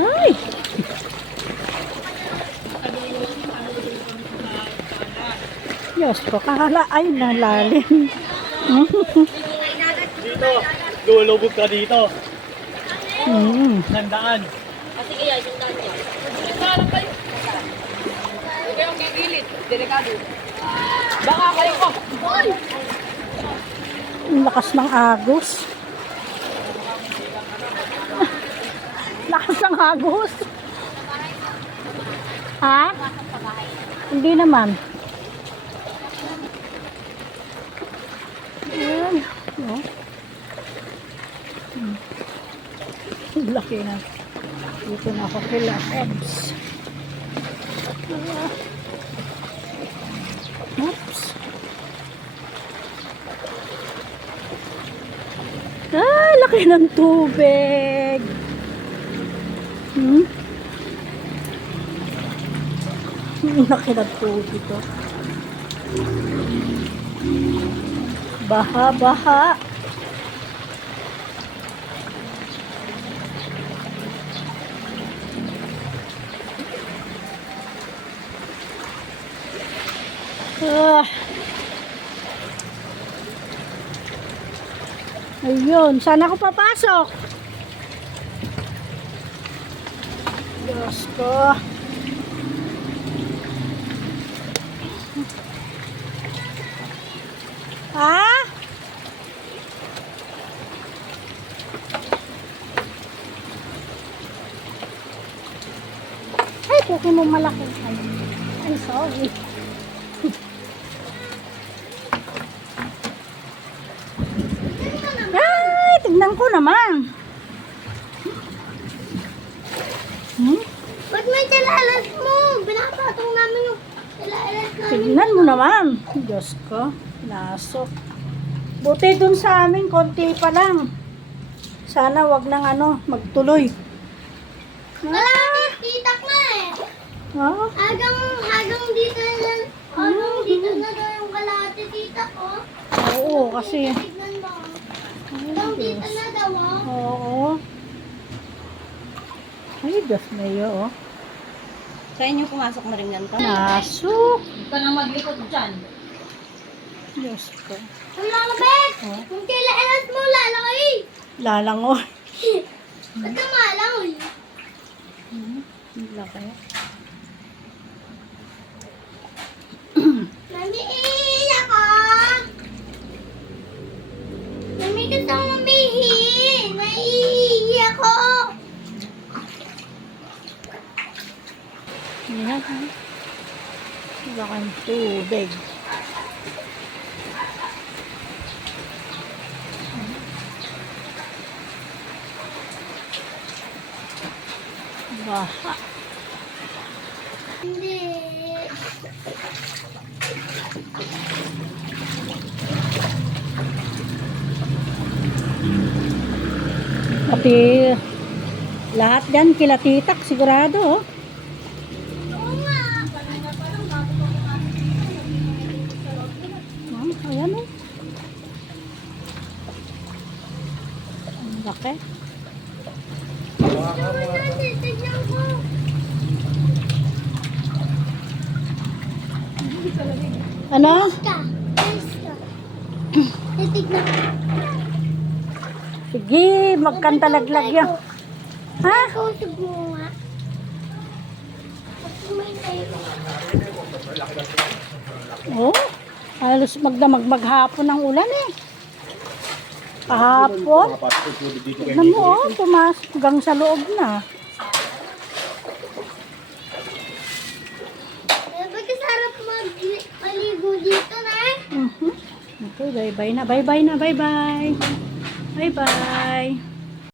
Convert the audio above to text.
Ay! Diyos ko, kakala ay nalalim. dito, lulubog ka dito. Mm. Nandaan. Kasi ah, kaya, yung daan niya. Nandaan pa yun. Huwag kayong gigilid. Delikado. Baka kayo ko. Ang lakas ng agos. Lakas ng agos. Ha? Hindi naman. Ayan. Oh. Hmm. Laki na. Dito na ako kila Ebs. Ah. Oops. Ay, laki ng tubig. Hmm? Laki ng tubig to. Baha, baha. Ah. Ayun, saan ako papasok? Diyos ko. Ha? Ay, puki mo malaki. Ay, I'm sorry. Ay, tignan ko naman. Hmm? Ba't may talalas mo? Binapatong namin yung talalas namin. Tignan mo naman. Diyos ko, lasok. Buti dun sa amin, konti pa lang. Sana wag nang ano, magtuloy. Wala, titak na eh. Ha? Hagang, hagang dito na, hagang dito na daw yung kalahati titak oh. Oo, kasi... Tignan mo. Hagang dito na daw oh. Oo. Ay, Diyos na oh. Sa inyo pumasok na rin yan. Nasok. Huwag ka nang maglikod dyan. Diyos ko. Ang lalabit! Oh. Kung kailangan mo, lalaki. Lalangoy. Ba't ka malangoy? Laki. Mami, iiyak Ayan, ha? Laking tubig. Baha. Hindi. Pati lahat yan kilatitak sigurado oh. Ko. Ano? Sige. Ha? Nga. At kumintay ko. Oh, halos magdamag maghapon ng ulan eh. Kahapon. Tignan mo oh, pumasok hanggang sa loob na. Eh, ba't kasarap mag- maligo dito na? Mhm. Okay, bye-bye na. Bye-bye na. Bye-bye. Bye-bye.